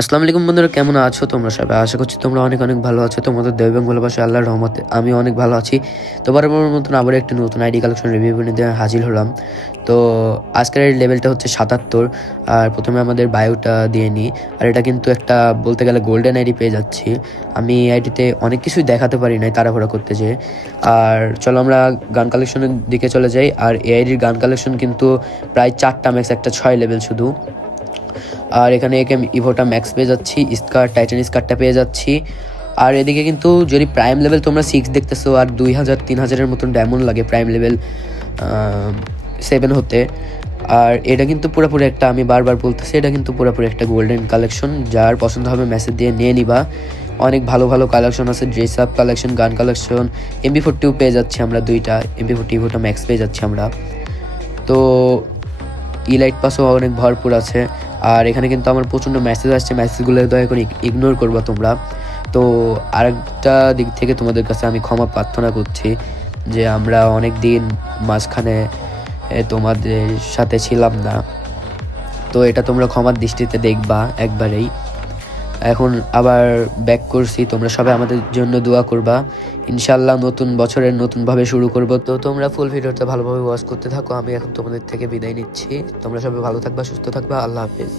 আসসালামু আলাইকুম বন্ধুরা, কেমন আছো তোমরা সবাই? আশা করছি তোমরা অনেক অনেক ভালো আছো। তোমাদের দয়া এবং ভালোবাসা আল্লাহর রহমতে আমি অনেক ভালো আছি। তো বরাবরের মতন আবার একটা নতুন আইডি কালেকশন রিভিউ নিয়ে হাজির হলাম। তো আজকের এই লেভেলটা হচ্ছে ৭৭। আর প্রথমে আমাদের বায়োটা দিয়ে নিই। আর এটা কিন্তু একটা বলতে গেলে গোল্ডেন আইডি পেয়ে যাচ্ছি। আমি এই আইডিতে অনেক কিছুই দেখাতে পারি নাই তাড়াহুড়া করতে যেয়ে। আর চলো আমরা গান কালেকশনের দিকে চলে যাই। আর এই আইডির গান কালেকশন কিন্তু প্রায় 4টা ম্যাক্স, একটা 6 লেভেল শুধু। আর এখানে একে ইভোটা ম্যাক্স পেয়ে যাচ্ছি, স্কার টাইটান স্কারটা পেয়ে যাচ্ছি। আর এদিকে কিন্তু যদি প্রাইম লেভেল তোমরা 6 দেখতেছো আর 2000-3000-এর মতন ডায়মন্ড লাগে প্রাইম লেভেল 7 হতে। আর এটা কিন্তু পুরোপুরি একটা, আমি বারবার বলতেছি, এটা কিন্তু পুরোপুরি একটা গোল্ডেন কালেকশন। যার পছন্দ হবে মেসেজ দিয়ে নিয়ে নিবা। অনেক ভালো ভালো কালেকশন আছে, ড্রেস আপ কালেকশন, গান কালেকশন। MP42 পেয়ে যাচ্ছি আমরা, 2টা MP40 ইভোটা ম্যাক্স পেয়ে যাচ্ছি আমরা। তো ইলাইট পাসও অনেক ভরপুর আছে। আর এখানে কিন্তু আমার প্রচণ্ড মেসেজ আসছে, মেসেজগুলো দয়া করে ইগনোর করবা তোমরা। তো আরেকটা দিক থেকে তোমাদের কাছে আমি ক্ষমা প্রার্থনা করছি যে আমরা অনেক দিন মাঝখানে তোমাদের সাথে ছিলাম না। তো এটা তোমরা ক্ষমার দৃষ্টিতে দেখবা একবারেই। এখন আবার ব্যাক করছি, তোমরা সবাই আমাদের জন্য দোয়া করবা। ইনশাল্লাহ নতুন বছরের নতুনভাবে শুরু করব। তো তোমরা ফুল ভিডিওটা ভালোভাবে ওয়াচ করতে থাকো। আমি এখন তোমাদের থেকে বিদায় নিচ্ছি। তোমরা সবাই ভালো থাকবা, সুস্থ থাকবা। আল্লাহ হাফেজ।